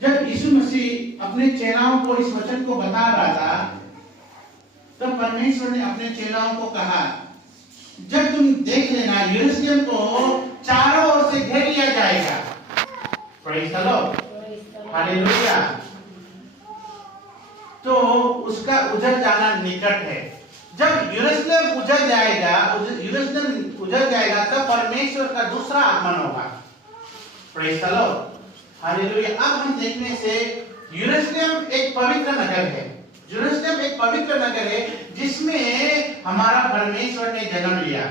जब यीशु मसीह अपने चेलाओं को इस वचन को बता रहा था, तब परमेश्वर ने अपने चेलाओं को कहा, जब तुम देख लेना यरूशलेम को चारों ओर से घेर लिया जाएगा। Praise the Lord, hallelujah. तो उसका उजड़ जाना निकट है। जब यरूशलेम उजड़ जाएगा तब परमेश्वर का दूसरा आगमन होगा। Praise the Lord, hallelujah. अब हम देखने से यरूशलेम एक पवित्र नगर है। यरूशलेम एक पवित्र नगर है जिसमें हमारा परमेश्वर ने जन्म लिया।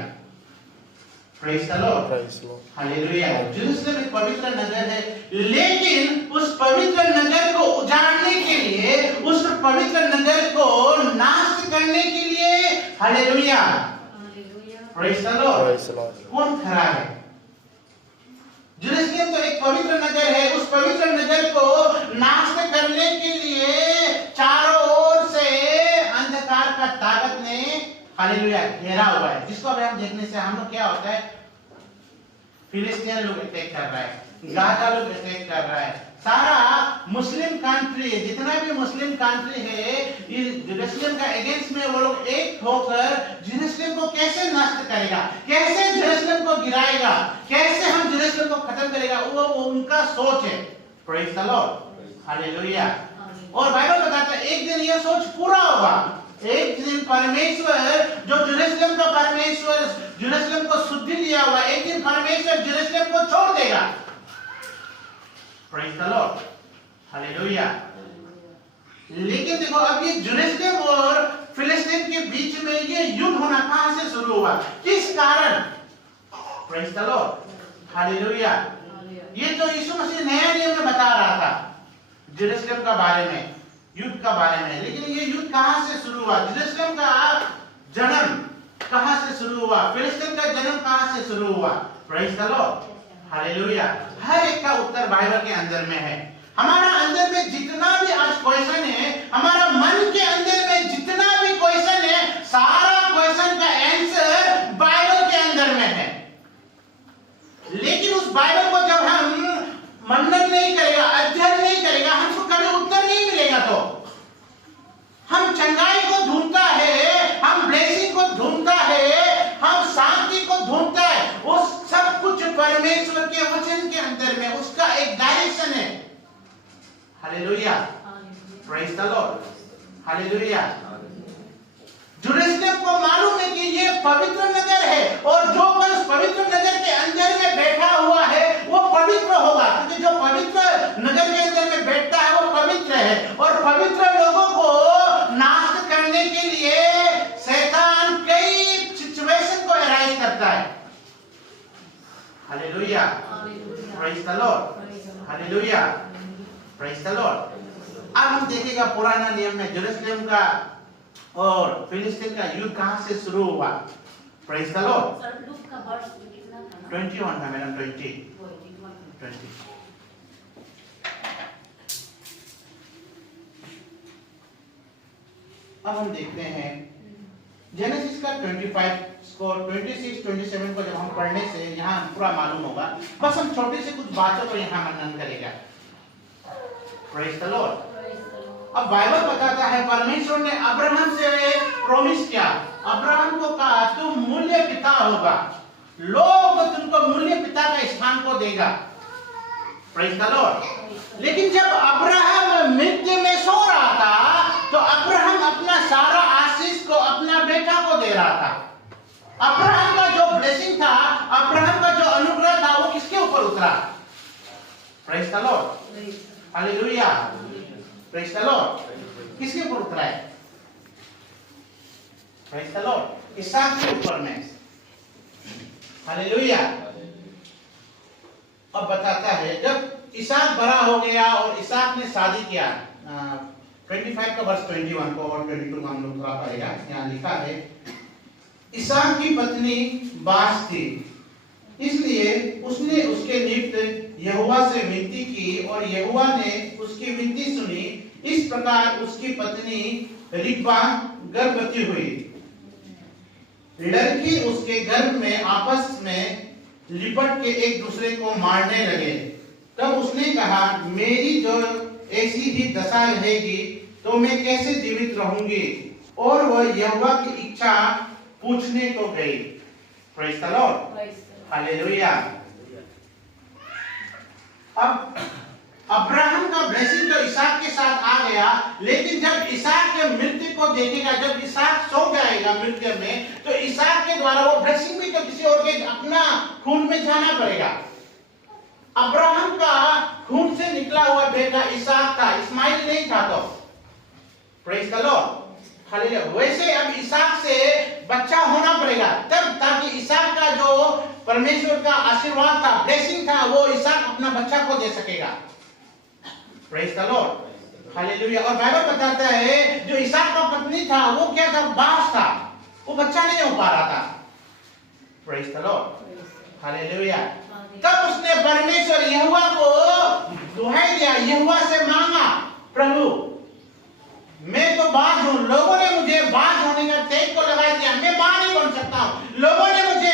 Praise the Lord, hallelujah. यरूशलेम एक पवित्र नगर है, लेकिन उस पवित्र नगर को उजाड़ने के लिए, उस पवित्र नगर को नाश करने के लिए, हालेलुया, प्रेज़ द लॉर्ड, कौन खड़ा है? यरूशलेम तो एक पवित्र नगर है, उस पवित्र नगर को नाश करने के लिए चारों ओर से अंधकार का ताकत ने, हालेलुया, घेरा हुआ है। जिसको अगर हम देखने से हम लोग क्या होता है, फिलिस्तीन लोग अटैक कर रहा है, गाजा लोग अटैक कर रहा है, सारा मुस्लिम कंट्री, जितना भी मुस्लिम कंट्री है, यरूशलेम का अगेंस्ट में वो लोग एक होकर यरूशलेम को कैसे नष्ट करेगा, कैसे यरूशलेम को गिराएगा, कैसे हम यरूशलेम को खत्म करेगा, वो उनका सोच है। Praise the Lord, hallelujah. और बाइबल बताता है एक दिन यह सोच पूरा होगा। एक दिन परमेश्वर, जो यरूशलेम का परमेश्वर, यरूशलेम को शुद्धि लिया हुआ, एक दिन परमेश्वर यरूशलेम को छोड़ देगा। Praise the Lord, hallelujah. लेकिन देखो अब ये यरूशलेम और फिलिस्तीन के बीच में ये युद्ध होना कहां से शुरू हुआ, किस कारण? Praise the Lord, hallelujah. ये तो यीशु मसीह नया नियम में बता रहा था यरूशलेम का बारे में, युद्ध का बारे में। लेकिन ये युद्ध कहां से शुरू हुआ? यरूशलेम का जन्म कहां से शुरू हुआ? फिलिस्तीन का जन्म कहां से शुरू हुआ? Praise the Lord, hallelujah. हर एक का उत्तर बाइबल के अंदर में है। हमारा अंदर में जितना भी आज क्वेश्चन है, हमारा मन के अंदर में जितना भी क्वेश्चन है, सारा क्वेश्चन का आंसर बाइबल के अंदर में है। लेकिन उस बाइबल को जब हम मनन नहीं करेगा, अध्ययन नहीं करेगा, हमको कभी उत्तर नहीं मिलेगा। तो हम चंगाई को ढूंढता है, हम ब्लेसिंग को ढूंढता है, हम शांति को ढूंढता है, वो सब कुछ परमेश्वर के वचन के अंदर में उसका एक डायरेक्शन है। Hallelujah, praise the Lord, hallelujah. यरूशलेम को मालूम है कि ये पवित्र नगर है और जो उस पवित्र नगर के अंदर में बैठा हुआ है वो पवित्र होगा, क्योंकि जो पवित्र नगर के अंदर में बैठता है वो पवित्र है। और पवित्र लोगों को नाश करने के लिए शैतान कई सिचुएशन को अराइज करता है। Hallelujah, praise the Lord, hallelujah, praise the Lord. अब हम देखेगा पुराना नियम में यरूशलेम का और फिलिस्तीन का युद्ध कहां से शुरू हुआ। Praise the Lord. Sir look का वर्ष कितना था? 21 था मैडम, 20। अब हम देखते हैं जेनेसिस का 25 को 26, 27 को जब हम पढ़ने से यहाँ पूरा मालूम होगा। बस हम छोटे से कुछ बातों को यहाँ मनन करेगा। Praise the Lord. अब बाइबल बताता है परमेश्वर ने अब्राहम से प्रॉमिस किया, अब्राहम को कहा तुम मूल्य पिता होगा, लोग तुमको मूल्य पिता का स्थान को देगा। Praise the Lord. लेकिन जब अब्राहम मृत्यु में सो रहा था तो अब्राहम अपना सारा आशीष को अपना बेटा को दे रहा था। अब्राहम का जो ब्लेसिंग था, अब्राहम का जो अनुग्रह था, वो किसके ऊपर उतरा? Praise the Lord, hallelujah, praise the Lord. किसके ऊपर उतरा है? प्रेज़ द लॉर्ड, इसहाक के ऊपर में। हालेलुया। अब बताता है जब इसहाक बड़ा हो गया और इसहाक ने शादी किया, 25 का वर्ष 21 को और 22 को हम लोग थोड़ा पढ़ेगा। यहाँ लिखा है इसहाक की पत्नी बास थी, इसलिए उसने उसके निमित्त यहोवा से विनती की और यहोवा ने उसकी विनती सुनी। इस प्रकार उसकी पत्नी रिब्का गर्भवती हुई। लड़की उसके गर्भ में आपस में लिपट के एक दूसरे को मारने लगे। तब उसने कहा, मेरी जो ऐसी ही दशा रहेगी तो मैं कैसे जीवित रहूंगी? और वह यहोवा की इच्छा पूछने को गई। Praise the Lord, hallelujah. अब अब्राहम का ब्लेसिंग तो इसहाक के साथ आ गया, लेकिन जब इसहाक के मृत्यु को देखेगा, जब इसहाक सो जाएगा मृत्यु में, तो इसहाक के द्वारा वो ब्लेसिंग भी तो किसी और के अपना खून में जाना पड़ेगा। अब्राहम का खून से निकला हुआ बेटा इसहाक था, इस्माइल नहीं था। तो प्रेज द लॉर्ड, हालेलुया। वैसे अब इसहाक से बच्चा होना पड़ेगा तब, ताकि इसहाक का जो परमेश्वर का आशीर्वाद था, ब्लेसिंग था, वो इसहाक अपना बच्चा को दे सकेगा। Praise the Lord, hallelujah. और बाइबल बताता है जो इसहाक का पत्नी था वो क्या था? बांस था, वो बच्चा नहीं हो पा रहा था। Praise the Lord, hallelujah. तब उसने परमेश्वर यहोवा को दुहाई दिया, यहोवा से मांगा, प्रभु मैं तो बांझ हूं, लोगों ने मुझे बांझ होने का तेज को लगा दिया, मैं मां नहीं बन सकता हूं। लोगों ने मुझे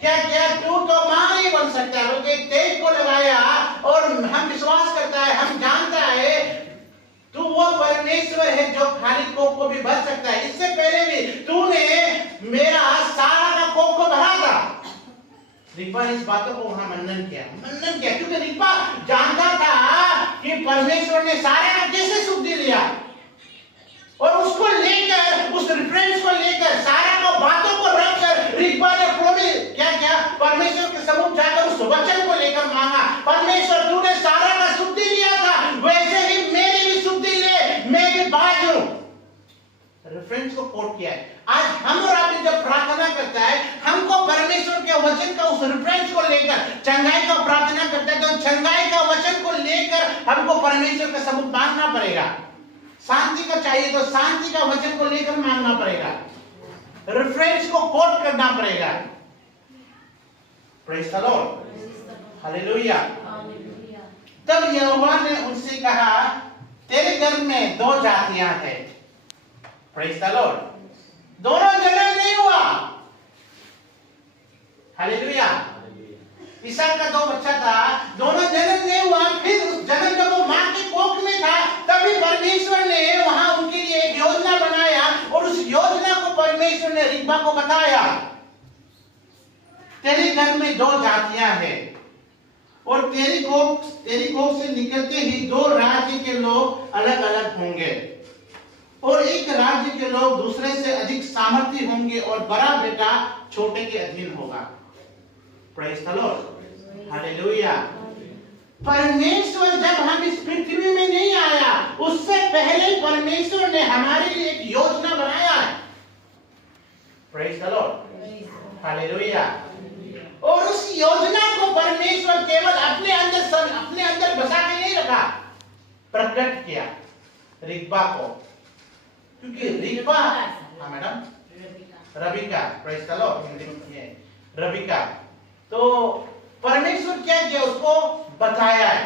क्या किया? तू तो मां नहीं बन सकता, लोग तेज को लगाया। और हम विश्वास करता है, हम जानता है तू वो परमेश्वर है जो खाली कोख को भी भर सकता है। इससे पहले भी तूने मेरा सारा का कोख को भरा था। रिप्पा ने इस बातों को वहां मनन किया, क्योंकि रिप्पा जानता था कि परमेश्वर ने सारे का कैसे सुख दे लिया, और उसको लेकर, उस रेफरेंस को लेकर, सारा को बातों को रखकर रिप्पा ने क्या किया? परमेश्वर के सम्मुख जाकर उस वचन को लेकर मांगा, परमेश्वर तूने सारा का सुख लिया था, वैसे ही मेरी भी सुख ले, मैं भी बांझ हूं। रेफरेंस को कोट किया है। आज हम और आप जब प्रार्थना करता है, हमको परमेश्वर के वचन का उस रेफरेंस को लेकर चंगाई का प्रार्थना करता है, तो चंगाई का वचन को लेकर हमको परमेश्वर के सम्मुख मांगना पड़ेगा। शांति का चाहिए तो शांति का वचन को लेकर मांगना पड़ेगा, रेफरेंस को कोट करना पड़ेगा। Praise the Lord, hallelujah. तब यहोवा ने उनसे कहा, तेरे घर में दो जातियां हैं। प्रेज द लॉर्ड, दोनों जन्म नहीं हुआ। हालेलुया। इसहाक का दो बच्चा था, दोनों जन्म नहीं हुआ। फिर उस जन्म जब वो मां के कोख में था, तभी परमेश्वर ने वहां उनके लिए एक योजना बनाया, और उस योजना को परमेश्वर ने रिब्का को बताया, तेरे घर में दो जातियां हैं, और तेरी कोख से निकलते ही दो राज्य के लोग अलग अलग होंगे, और एक राज्य के लोग दूसरे से अधिक सामर्थी होंगे, और बड़ा बेटा छोटे के अधीन होगा। Praise the Lord, hallelujah. परमेश्वर जब हम इस पृथ्वी में नहीं आया, उससे पहले परमेश्वर ने हमारे लिए एक योजना बनाया है। Praise the Lord, hallelujah. और उस योजना को परमेश्वर केवल अपने अंदर बसा के नहीं रखा, प्रकट किया रिब्का को, क्योंकि रिब्का, हाँ मैडम, रबिका, प्रेज द लॉर्ड, हिंदी में रबिका। तो परमेश्वर क्या किया? उसको बताया है।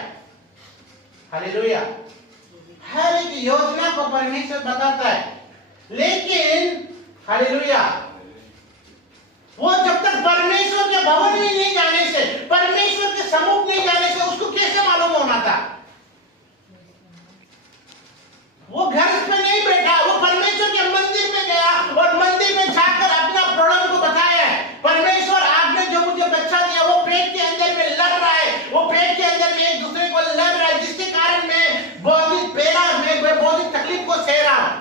हालेलुया। हर एक योजना को परमेश्वर बताता है, लेकिन हालेलुया, वो जब तक परमेश्वर के भवन में नहीं जाने से, परमेश्वर के सम्मुख नहीं जाने से, उसको कैसे मालूम होना था? वो घर पे नहीं बैठा, वो परमेश्वर के मंदिर में गया, और मंदिर में जाकर अपना प्रॉब्लम को बताया है। परमेश्वर, आपने जो मुझे बच्चा दिया, वो पेट के अंदर में लड़ रहा है, वो पेट के अंदर में एक दूसरे को लड़ रहा है, जिसके कारण मैं बहुत ही तकलीफ को सह रहा हूं।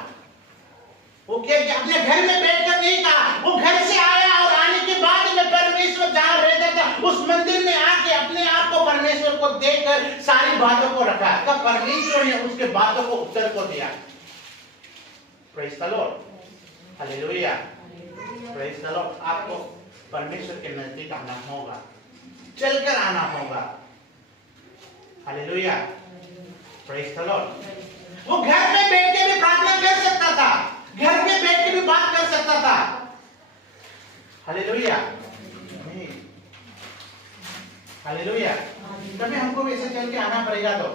वो क्या अपने घर में बैठकर नहीं था, वो घर से आया, और आने के बाद में परमेश्वर जहां रहता था, उस मंदिर में आके अपने आप को परमेश्वर को देकर सारी बातों को रखा, तब परमेश्वर ने उसके बातों को उत्तर को दिया। Praise the Lord, hallelujah, praise the Lord. आपको परमेश्वर के नजदीक आना होगा, चलकर आना होगा। Hallelujah, praise the Lord. वो घर में बैठ के भी प्रार्थना कर सकता था, घर में बैठ के भी बात कर सकता था। Hallelujah, hallelujah. तभी हमको भी ऐसे चल के आना पड़ेगा। तो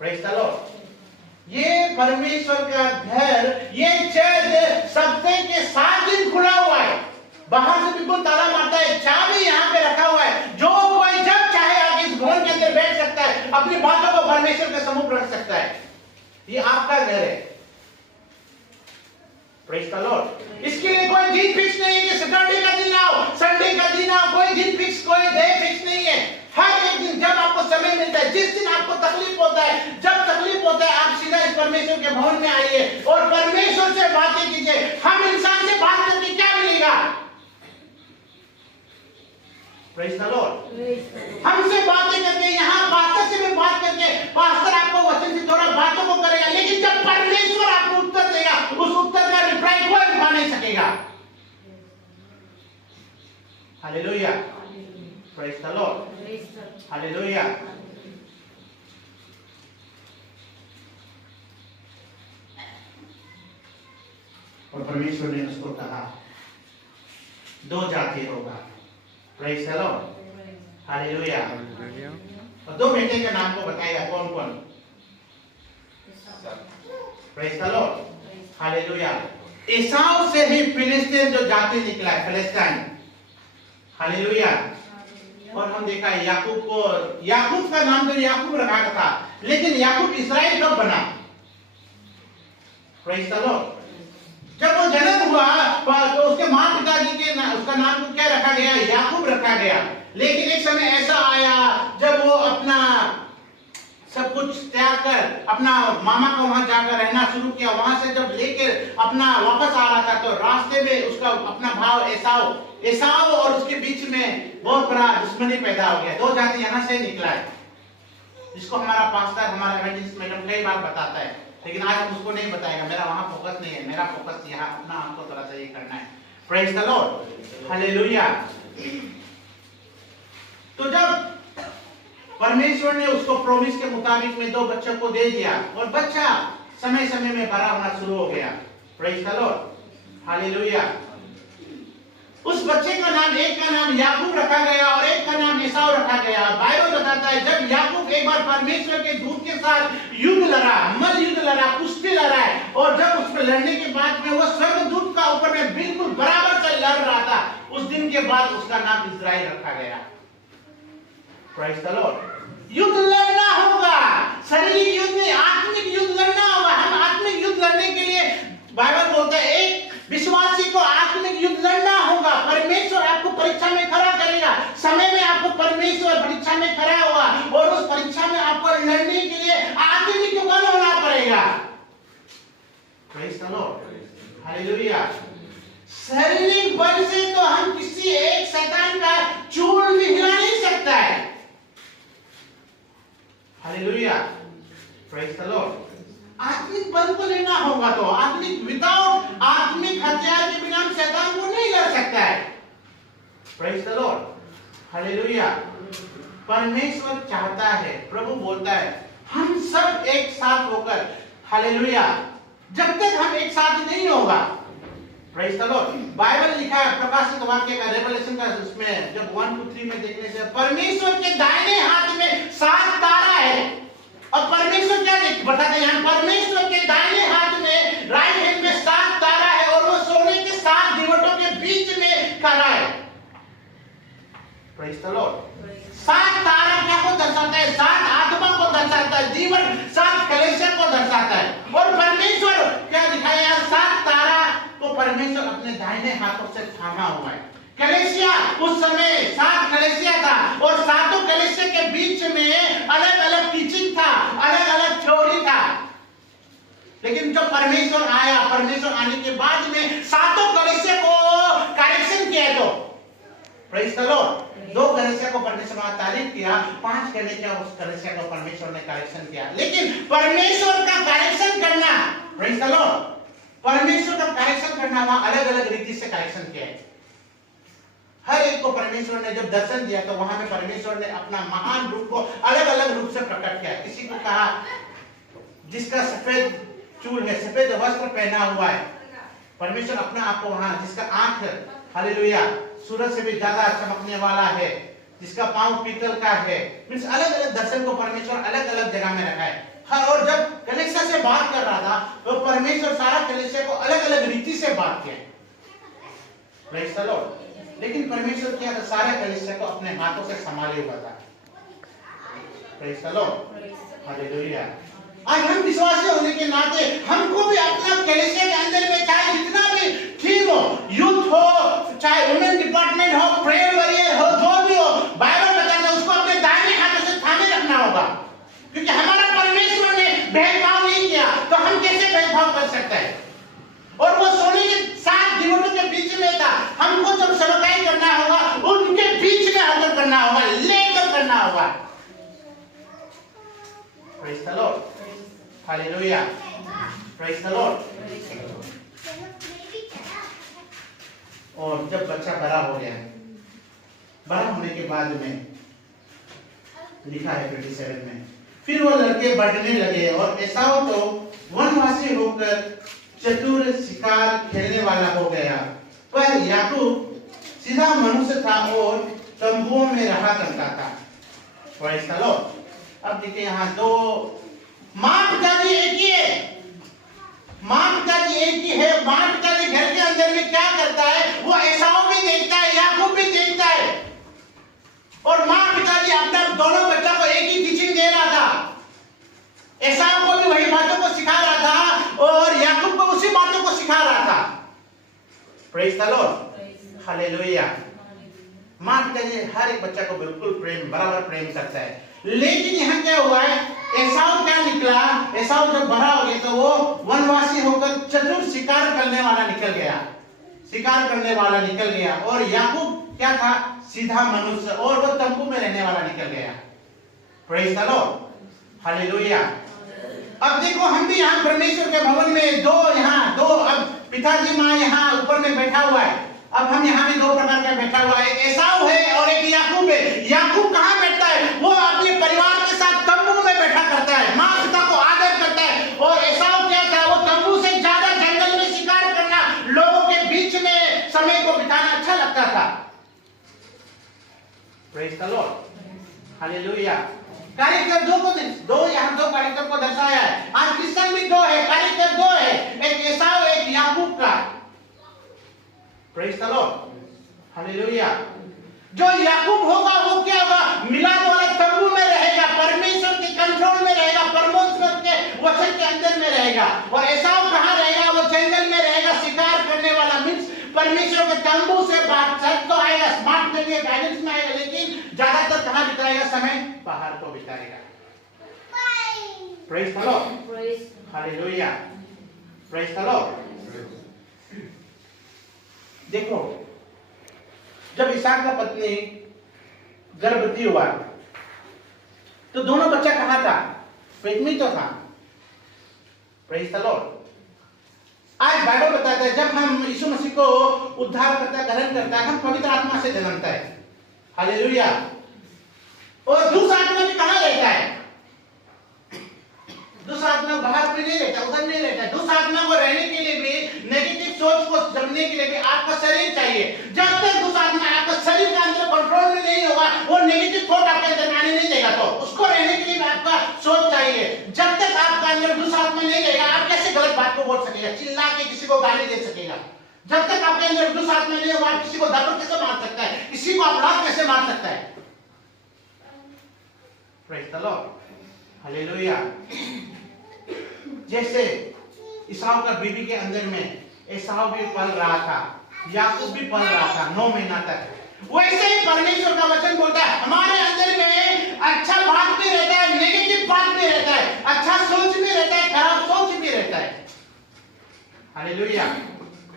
प्रेज द लॉर्ड। ये परमेश्वर का घर, ये चर्च सप्ताह के 7 दिन खुला हुआ है, बाहर से बिल्कुल ताला मारता है, चाबी यहाँ पे रखा हुआ है, जो कोई जब चाहे आके इस भवन के अंदर बैठ सकता अपनी बातों को परमेश्वर के सम्मुख रख सकता है। ये आपका घर है। Praise the Lord. इसके लिए कोई दिन फिक्स नहीं है कि सैटरडे का दिन आओ, संडे का दिन आओ, कोई दिन फिक्स, कोई डे फिक्स नहीं है। हर एक दिन जब आपको समय मिलता है, जिस दिन आपको तकलीफ होता है, जब तकलीफ होता है, आप सीधा इस परमेश्वर के भवन में आइए और परमेश्वर से बातें कीजिए। हम इंसान से बात करके क्या मिलेगा? Praise the Lord. हमसे बातें करके, यहाँ पास्टर से भी बात करके, पास्टर आपको वचन से थोड़ा बातों को करेगा, लेकिन जब परमेश्वर आपको उत्तर देगा, उस उत्तर का रिप्लाई कोई उठा नहीं सकेगा। Hallelujah. Praise the Lord. Hallelujah. और परमेश्वर ने उसको कहा, दो जाति होगा। Praise the Lord. हालेलुया। और दो बेटे का नाम को बताएगा, कौन कौन? Praise the Lord. हालेलुया। एसाव से ही फिलिस्तीन जो जाति निकला है, फिलिस्तीन। हालेलुया। और हम देखा है याकूब का नाम तो याकूब रखा था, लेकिन याकूब इस्राएल कब बना? Praise the Lord. जब वो जन्म हुआ तो उसके मां पिताजी के उसका नाम को क्या रखा गया? याकूब रखा गया। लेकिन एक समय ऐसा आया जब वो अपना सब कुछ त्याग कर अपना मामा का वहां जाकर रहना शुरू किया। वहां से जब लेकर अपना वापस आ रहा था तो रास्ते में उसका अपना भाव एसाव और उसके बीच में बहुत बड़ा दुश्मनी पैदा हो गया। दो जाति यहाँ से निकला है, जिसको हमारा पास्टर, हमारा इवेंजलिस्ट मैडम कई बार बताता है, लेकिन आज हम उसको नहीं बताएगा। मेरा वहां फोकस नहीं है, मेरा फोकस यहाँ अपना आपको थोड़ा सा ये करना है। Praise the Lord. हालेलुया। तो जब परमेश्वर ने उसको प्रोमिस के मुताबिक में दो बच्चों को दे दिया और बच्चा समय समय में बड़ा होना शुरू हो गया। Praise the Lord. हालेलुया। उस बच्चे का नाम, एक का नाम याकूब रखा गया और एक का नाम एसाव रखा गया। बाइबल बताता है जब याकूब एक बार परमेश्वर के दूत के साथ युद्ध लड़ा, मल युद्ध लड़ा, कुश्ती लड़ा है, और जब उस पर लड़ने के बाद में वो स्वर्गदूत का ऊपर में बिल्कुल बराबर से लड़ रहा था, उस दिन के बाद उसका नाम इस्राएल रखा गया। Praise the Lord. युद्ध लड़ना होगा, शारीरिक युद्ध नहीं, आत्मिक युद्ध लड़ना होगा। हम आत्मिक युद्ध लड़ने के लिए बाइबल बोलता है एक विश्वासी को आत्मिक युद्ध लड़ना होगा। परमेश्वर आपको परीक्षा में खड़ा करेगा। समय में आपको परमेश्वर परीक्षा में खड़ा होगा और उस परीक्षा में आपको लड़ने के लिए आत्मिक बल होना पड़ेगा। Praise the Lord. हालेलुया। शारीरिक बल से तो हम किसी एक शैतान का चूल भी हिला नहीं सकता है। हालेलुया। Praise the Lord. आत्मिक बल को लेना होगा, तो विदाउट आत्मिक हथियार के बिना शैतान को नहीं लड़ सकता है। Praise the Lord. हालेलुया। परमेश्वर चाहता है, प्रभु बोलता है हम सब एक साथ होकर, हालेलुया, जब तक हम एक साथ नहीं होगा। Praise the Lord. बाइबल लिखा है प्रकाशित वाक्य का, रेवलेशन का, उसमें जब 1 2 3 में देखने से परमेश्वर के दाहिने हाथ में 7 तारा है। और परमेश्वर क्या बताते हैं यहाँ? परमेश्वर के दाहिने हाथ में, राइट हैंड में 7 तारा है और वो सोने के 7 दीवटों के बीच में खड़ा है। Praise the Lord. 7 तारा क्या को दर्शाता है? 7 आत्मा को दर्शाता है। दीवट 7 कलीसिया को दर्शाता है। और परमेश्वर क्या दिखाया? 7 तारा को परमेश्वर अपने दाहिने हाथों से थामा हुआ है। कलीसिया उस समय 7 कलीसिया था और 7 कलीसिया के बीच में अलग अलग टीचिंग था, अलग अलग थ्योरी था। लेकिन जब परमेश्वर आया, परमेश्वर आने के बाद में 7 कलीसिया को करेक्शन किया। तो प्रेज द लॉर्ड। 2 कलीसिया को परमेश्वर ने तारीफ किया, 5 कलीसिया उस कलीसिया को परमेश्वर ने करेक्शन किया। लेकिन परमेश्वर का करेक्शन करना, प्रेज द लॉर्ड, परमेश्वर का करेक्शन करना वहां अलग अलग रीति से करेक्शन किया है। हर एक को परमेश्वर ने जब दर्शन दिया तो वहां में परमेश्वर ने अपना महान रूप को अलग अलग रूप से प्रकट किया। किसी को कहा जिसका सफेद चूल है, सफेद वस्त्र पहना हुआ है, परमेश्वर अपना आपको वहां, जिसका आंख, हालेलुया, सूरज से भी ज्यादा चमकने वाला है, जिसका पांव पीतल का है, मींस अलग अलग दर्शन को परमेश्वर अलग अलग जगह में रखा है। हाँ, और जब कलीसिया से बात कर रहा था तो परमेश्वर सारा कलीसिया को अलग अलग रीति से बात किया। Praise the Lord. लेकिन परमेश्वर क्या था? सारे कलीसिया को अपने हाथों से संभाले हुआ था। Praise the Lord, hallelujah. आज हम विश्वासी होने के नाते हमको भी अपना कलीसिया के अंदर में चाहे जितना भी टीम हो, यूथ हो, चाहे वुमेन डिपार्टमेंट हो, प्रेयर वॉरियर हो, जो भी हो, बाइबल बताता है उसको अपने दाहिने हाथों से थामे रखना होगा, क्योंकि हमारा परमेश्वर ने भेदभाव नहीं किया, तो हम कैसे भेदभाव कर सकते हैं? और वो सोने के 7 दिनों के बीच में था, हमको जब सेवकाई करना होगा उनके बीच में आकर करना होगा, लेकर करना होगा। Praise the Lord, hallelujah, praise the Lord. और जब बच्चा बड़ा हो गया, बड़ा होने के बाद में लिखा है 27 में, फिर वो लड़के बढ़ने लगे और एसाव तो वनवासी होकर चतुर शिकार खेलने वाला हो गया, पर याकूब सीधा मनुष्य था और तंबुओं में रहा करता था। Praise the Lord. अब देखिए यहाँ दो माँ पिताजी एक ही है, माँ पिताजी एक ही है। माँ पिताजी घर के अंदर में क्या करता है वो एसाव भी देखता है, याकूब भी देखता है, और माँ पिताजी अपना दोनों बच्चों को एक ही टीचिंग दे रहा था। एसाव को भी वही बातों को सिखा रहा था और याकूब को उसी बातों को सिखा रहा था। Praise the Lord, hallelujah. माँ पिताजी हर एक बच्चा को बिल्कुल प्रेम, बराबर प्रेम करता है। लेकिन यहाँ क्या हुआ है, एसाव क्या निकला, एसाव जब बड़ा हो गया तो वो वनवासी होकर चतुर शिकार करने वाला निकल गया, शिकार करने वाला निकल गया, और याकूब क्या था, सीधा मनुष्य, और वो तंबू में रहने वाला निकल गया। Praise the Lord, hallelujah. अब देखो हम भी यहाँ परमेश्वर के भवन में दो अब पिताजी माँ यहाँ ऊपर में बैठा हुआ है, अब हम यहाँ भी 2 प्रकार का बैठा हुआ है, एक एसाव है और एक याकूब है। याकूब कहाँ बैठता है, वो अपने परिवार के साथ तंबू में बैठा करता है, माँ पिता को आदर करता है, और एसाव क्या था, वो तंबू से ज्यादा जंगल में शिकार करना, लोगों के बीच में समय को बिताना अच्छा लगता था। Praise the Lord, hallelujah. Character दो यहाँ 2 कैरेक्टर को दर्शाया है। आज क्रिश्चियन भी 2 है, कैरेक्टर 2 है, एक एसाव एक याकूब का। Praise the Lord, hallelujah. जो याकूब होगा वो क्या होगा, मिलाद वाले तंबू में रहेगा, परमेश्वर के कंट्रोल में रहेगा, परमेश्वर के वचन के अंदर में रहेगा। और एसाव कहाँ रहेगा, वो जंगल में रहेगा, शिकार करने वाला, मींस परमेश्वर के तंबू से बात सच तो आएगा, स्मार्ट करिए, गाइडेंस में आएगा, लेकिन ज्यादातर कहाँ बिताएगा समय, बाहर को बिताएगा। Praise the Lord, hallelujah, praise the Lord. देखो जब इसहाक का पत्नी गर्भवती हुआ तो दोनों बच्चा कहाँ था, पेट में तो था। Praise the Lord. आज बाइबल बताता है जब हम यीशु मसीह को उद्धार करता है, ग्रहण करता है, हम पवित्र आत्मा से जन्मता है, हालेलुया। और दूसरा आत्मा भी कहाँ रहता है, दूसरा आत्मा बाहर में नहीं रहता, उधर नहीं रहता। दूसरा आत्मा को रहने के लिए भी, नेगेटिव सोच को जमने के लिए भी आपका शरीर चाहिए। जब तक दूसरा आत्मा आपका शरीर के अंदर कंट्रोल में नहीं होगा, वो नेगेटिव थॉट आपके अंदर आने नहीं देगा, तो उसको रहने के लिए भी आपका सोच चाहिए। जब तक आपका अंदर दूसरा आत्मा नहीं रहेगा, आप कैसे गलत बात को बोल सकेगा, चिल्ला के किसी को गाली दे सकेगा। जब तक आपके अंदर दूसरा आत्मा नहीं होगा, आप किसी को धक्का कैसे मार सकता है, किसी को अपराध कैसे मार सकता है। Praise the Lord, hallelujah. जैसे एसाव का बीबी के अंदर में एसाव भी पल रहा था, याकूब भी पल रहा था 9 महीना तक, वैसे ही परमेश्वर का वचन बोलता है हमारे अंदर में अच्छा बात भी रहता है, नेगेटिव बात भी रहता है, अच्छा सोच भी रहता है, खराब सोच भी रहता है। हालेलुया।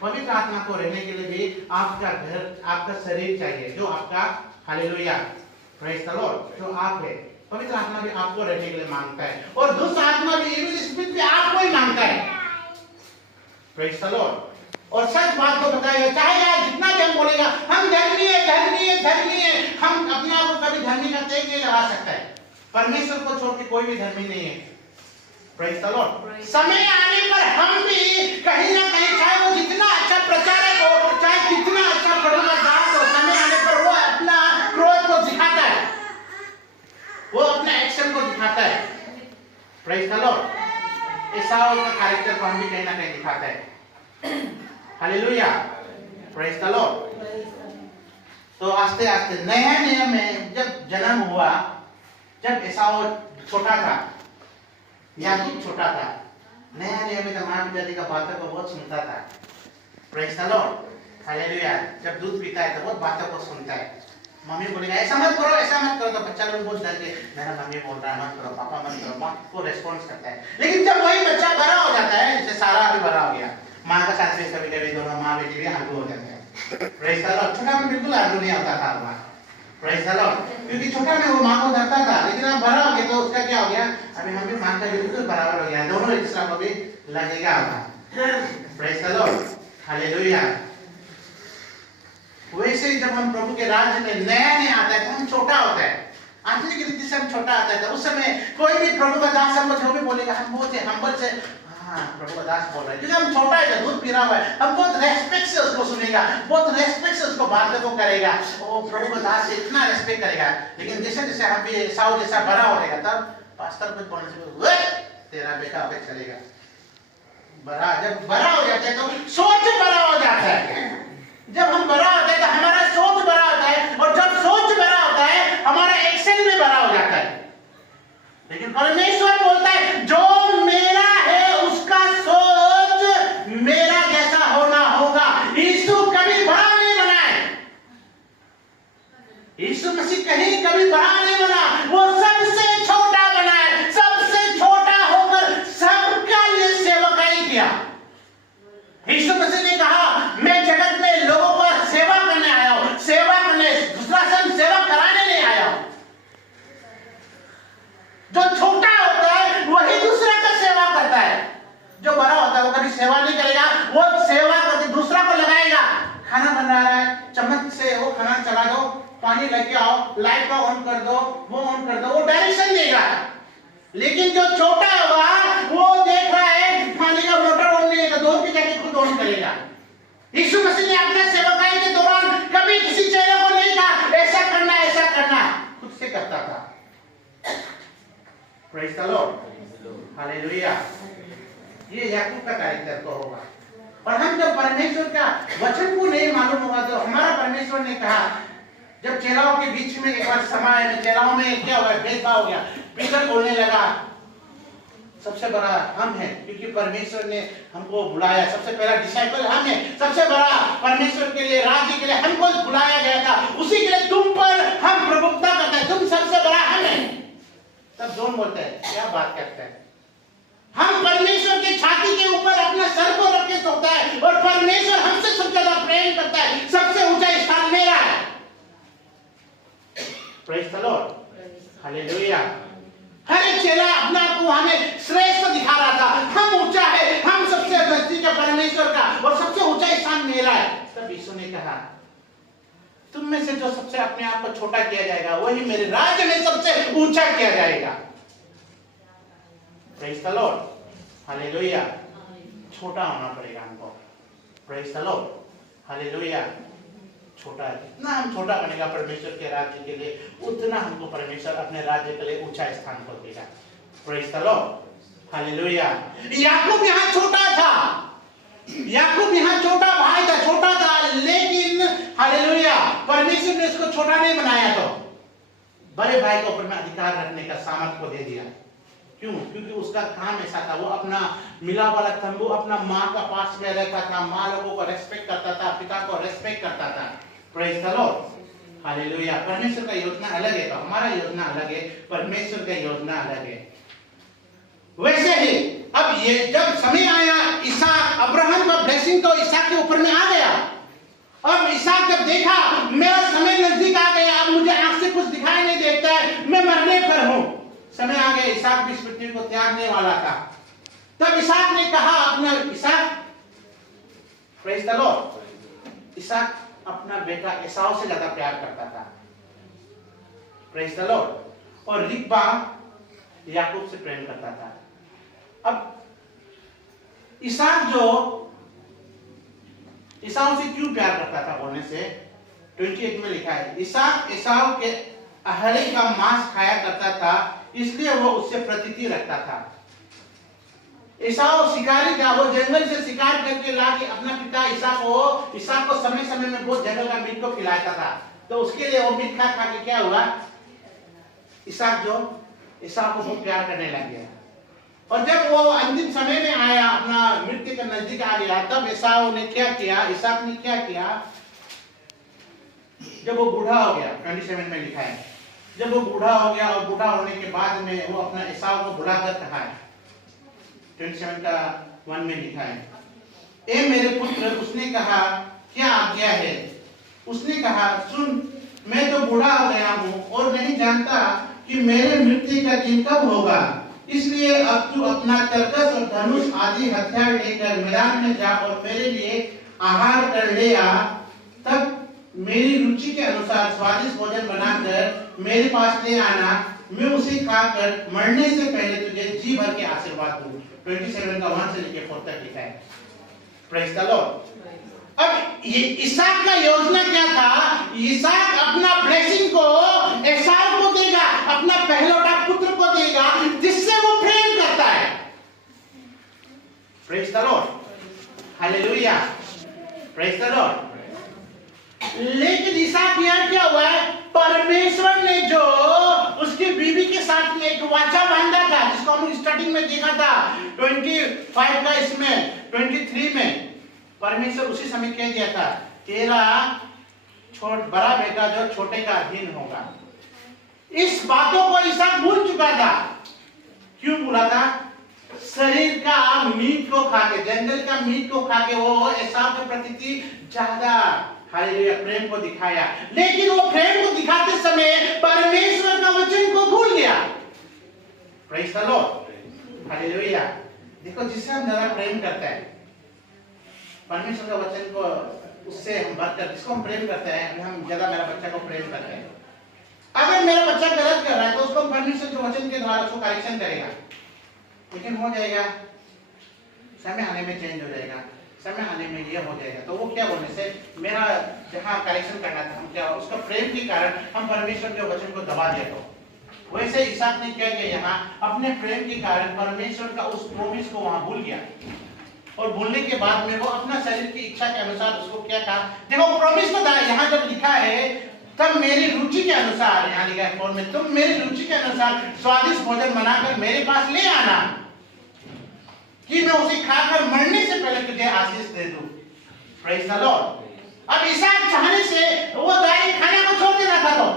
पवित्र आत्मा को रहने के लिए भी आपका घर, आपका शरीर चाहिए, जो आपका, हालेलुया, प्रेज द लॉर्ड, जो आप है। पवित्र आत्मा भी आपको रहने के लिए मांगता है, और दूसरा आत्मा भी, इविल स्पिरिट भी आपको ही मांगता है। Praise the Lord. और सच बात को बताएगा, चाहे यार जितना भी हम बोलेगा हम धर्मी है, धर्मी है, धर्मी है, हम अपने आप को कभी धर्मी का तेज नहीं लगा सकता है। परमेश्वर को छोड़ के कोई भी धर्मी नहीं है। Praise the Lord. समय आने पर हम भी कहीं ना कहीं, चाहे वो जितना अच्छा प्रचारक हो, चाहे कितना अच्छा प्रचारक हो, समय आने पर वो अपना क्रोध को दिखाता है, वो अपना एक्शन को दिखाता है। Praise the Lord. एसाव का कैरेक्टर को हम भी कहीं ना कहीं दिखाता है, हालेलुया, प्रेज द लॉर्ड। तो आस्ते आस्ते नया में जब जन्म हुआ जब एसाव छोटा था, याकूब छोटा था, नया नया में माँ पिता का बातों को बहुत सुनता था। Praise the Lord, hallelujah. जब दूध पीता है तो बहुत बातों को सुनता है। मम्मी बोलेगा ऐसा मत करो, ऐसा मत करो, तो बच्चा लोग बहुत डर के मेरा मम्मी बोल रहा है मत करो, पापा मत करो, माँ को रेस्पॉन्स करता है। लेकिन जब वही बच्चा बड़ा हो जाता है, जैसे सारा अभी बड़ा हो गया, माँ का साथ में कभी कभी दोनों माँ बेटी भी आगू हो जाते हैं। Praise the Lord. छोटा में बिल्कुल आगू नहीं होता था माँ। Praise the Lord. क्योंकि छोटा में वो माँ को डरता था, लेकिन अब बड़ा हो गया तो उसका क्या हो गया, अभी हम भी माँ का बिल्कुल बराबर हो गया, दोनों एक दूसरे को भी लगेगा। Praise the Lord, hallelujah. वैसे जब हम प्रभु के राज्य में नया नया आता है तो हम छोटा होता है, आंतरिक रीति से हम छोटा आता है। तो उस समय कोई भी प्रभु का दास हमको जो भी बोलेगा, हम बहुत हम्बल से हाँ प्रभु का दास बोल रहा है, क्योंकि हम छोटा है, दूध पी रहा हुआ है, हम बहुत रेस्पेक्ट से उसको सुनेगा, बहुत रेस्पेक्ट से उसको बातों को करेगा, वो प्रभु का दास से इतना रेस्पेक्ट करेगा। लेकिन जैसे जैसे हम भी साउ जैसा बड़ा हो जाएगा, तब पास्टर कुछ बोलने से तेरा बेटा आगे चलेगा। बड़ा जब बड़ा हो जाता है तो सोच बड़ा हो जाता है। जब हम बड़ा होते हैं तो हमारा सोच बड़ा होता है, और जब सोच बड़ा होता है हमारा एक्शन भी बड़ा हो जाता है। लेकिन परमेश्वर बोलता है जो मेरा है उसका सोच मेरा जैसा होना होगा। यीशु कभी बड़ा नहीं बना है, यीशु मसीह कहीं कभी बड़ा नहीं बना, वो सबसे छोटा बना है, सबसे छोटा होकर सबका लिए सेवकाई किया। यीशु मसीह ने कहा मैं जगत में लोगों को सेवा करने आया हूं, सेवा करने, दूसरा से सेवा कराने नहीं आया हूं। जो छोटा होता है वही दूसरा का सेवा करता है, जो बड़ा होता है वो कभी सेवा नहीं करेगा, वो सेवा करके दूसरा को लगाएगा। खाना बना रहा है, चम्मच से वो खाना चला दो, पानी लेके आओ, लाइट को ऑन कर दो, वो ऑन कर दो, वो डायरेक्शन देगा। लेकिन जो छोटा होगा वो देख रहा है पानी का मोटर ऑन नहीं है, दो की जगह खुद ऑन करेगा। यीशु मसीह ने अपने सेवकाई के दौरान कभी किसी चेले को नहीं कहा ऐसा करना ऐसा करना, खुद से करता था। Praise the Lord, hallelujah. ये याकूब का कैरेक्टर तो होगा। और हम जब परमेश्वर का वचन को नहीं मालूम होगा तो हमारा परमेश्वर ने कहा, जब चेलाओं के बीच में एक बार समय में चेलाओं में क्या हुआ, भेदभाव हो गया, पीटर बोलने लगा सबसे बड़ा हम हैं, क्योंकि परमेश्वर ने हमको बुलाया, सबसे पहला डिसाइपल हम हैं, सबसे बड़ा परमेश्वर के लिए, राज्य के लिए हमको बुलाया गया था, उसी के लिए तुम पर हम प्रभुत्व करते हैं, तुम सबसे बड़ा हम हैं। तब दोनों बोलते हैं क्या बात करते हैं, हम परमेश्वर के छाती के ऊपर अपना सर को रख के सोता है, और परमेश्वर हमसे सबसे ज्यादा प्रेम करता है, सबसे ऊंचा स्थान मेरा है। Praise the Lord, hallelujah. हर एक चेला अपना को हमें श्रेष्ठ दिखा रहा था, हम ऊंचा है, हम सबसे नजदीक है परमेश्वर का, और सबसे ऊंचा स्थान मेरा है। तब यीशु ने कहा तुम में से जो सबसे अपने आप को छोटा किया जाएगा वही मेरे राज्य में सबसे ऊंचा किया जाएगा। Praise the Lord, hallelujah. छोटा होना पड़ेगा हमको। Praise the Lord, hallelujah. छोटा है, जितना हम छोटा बनेगा परमेश्वर के राज्य के लिए, उतना हमको परमेश्वर अपने राज्य के लिए ऊंचा स्थान पर देगा। Praise the Lord, hallelujah. याकूब यहाँ छोटा था, याकूब यहाँ छोटा भाई था, छोटा था, लेकिन हालेलुया परमेश्वर ने इसको छोटा नहीं बनाया, तो बड़े भाई के ऊपर में अधिकार रखने का सामर्थ को दे दिया। क्यों? क्योंकि उसका काम ऐसा था, वो अपना मिला वाला तंबू अपना माँ का पास में रहता था, माँ लोगों को रेस्पेक्ट करता था, पिता को रेस्पेक्ट करता था। Praise the Lord, hallelujah. परमेश्वर का योजना अलग है, तो हमारा योजना अलग है, परमेश्वर का योजना अलग है। वैसे ही अब ये जब समय आया, इसहाक, अब्राहम का ब्लेसिंग तो इसहाक के ऊपर में आ गया। अब इसहाक जब देखा मेरा समय नजदीक आ गया, अब मुझे आंख से कुछ दिखाई नहीं देता है, मैं मरने पर हूं, समय आ गया, इसहाक भी इस पृथ्वी को त्यागने वाला था। तब इसहाक ने कहा अपना, इसहाक, प्रेज़ द लॉर्ड, इसहाक अपना बेटा एसाव से ज्यादा प्यार करता था। Praise the Lord. और रिब्का याकूब से प्रेम करता था। अब इसहाक जो एसाव से क्यों प्यार करता था बोलने से 28 में लिखा है, इसहाक एसाव के अहली का मांस खाया करता था, इसलिए वो उससे प्रतीति रखता था। एसाव शिकारी था, वो जंगल से शिकार करके लाके अपना पिता इसहाक को समय समय में बहुत जंगल का मीट को खिलाता था। तो उसके लिए वो मीट खा के क्या हुआ, इसहाक जो इसहाक को बहुत प्यार करने लग गया। और जब वो अंतिम समय में आया, अपना मृत्यु के नजदीक आ गया, तब एसाव ने क्या किया, इसहाक ने क्या किया, जब वो बूढ़ा हो गया, 27 में लिखा है, जब वो बूढ़ा हो गया और बूढ़ा होने के बाद में वो अपना एसाव को बुलाकर कहा है, 27 का 1 में लिखा है, ए मेरे पुत्र, उसने कहा क्या आज्ञा है? उसने कहा सुन, मैं तो बूढ़ा हो गया हूँ और नहीं जानता कि मेरे मृत्यु का दिन कब होगा, इसलिए अब तू अपना तरकस और धनुष आदि हथियार लेकर मैदान में जा और मेरे लिए आहार कर ले आ, तब मेरी रुचि के अनुसार स्वादिष्ट भोजन बनाकर मेरे पास ले आना, मैं उसे खाकर मरने से पहले तुझे जी भर के आशीर्वाद दूं। 27 का 1 से लेकर 4 तक लिखा है। Praise the Lord. अब ये इसहाक का योजना क्या था? इसहाक अपना ब्लेसिंग को एसाव को देगा, अपना पहलौठा पुत्र को देगा, जिससे वो प्रेम करता है। Praise the Lord, hallelujah, praise the Lord. लेकिन इसहाक यहाँ क्या हुआ है? परमेश्वर ने जो उसकी बीवी के साथ में एक वाचा बांधा था, जिसको हम स्टार्टिंग में देखा था 25 का, इसमें 23 में परमेश्वर उसी समय कह दिया था, तेरा बड़ा बेटा जो छोटे का अधीन होगा। इस बातों को इसहाक भूल चुका था। क्यों भूला था? शरीर का मीट को खाके, जंगल का मीट को खाके वो एसाव के प्रति ज्यादा हालेलुया प्रेम को दिखाया, लेकिन वो प्रेम को दिखाते समय परमेश्वर का वचन को भूल गया। Praise the Lord, hallelujah. देखो, जिससे हम ज्यादा प्रेम करते हैं, परमेश्वर का वचन को, उससे हम बढ़कर जिसको हम प्रेम करते हैं, हम ज्यादा मेरा बच्चा को प्रेम करते हैं। अगर मेरा बच्चा गलत कर रहा है तो उसको परमेश्वर के वचन के द्वारा उसको करेक्शन करेगा, लेकिन हो जाएगा, समय आने में चेंज हो जाएगा, समय आने में ये हो जाएगा। तो वो क्या बोलने से मेरा जहाँ करेक्शन करना था, हम क्या उसका प्रेम के कारण हम परमेश्वर के वचन को दबा दिया। तो वैसे इसहाक ने क्या किया, यहाँ अपने प्रेम के कारण परमेश्वर का उस प्रोमिस को वहां भूल गया, और भूलने के बाद में वो अपना शरीर की इच्छा के अनुसार उसको क्या कहा, देखो प्रॉमिस तो था, यहाँ जब लिखा है तब मेरी रुचि के अनुसार, यहाँ लिखा है 4 में, तुम मेरी रुचि के अनुसार स्वादिष्ट भोजन बनाकर मेरे पास ले आना, कि मैं उसे खाकर मरने से पहले तुझे आशीष दे दूं। Praise the Lord. अब इसहाक चाहने से वो दाई खाने को छोड़ देना था, तो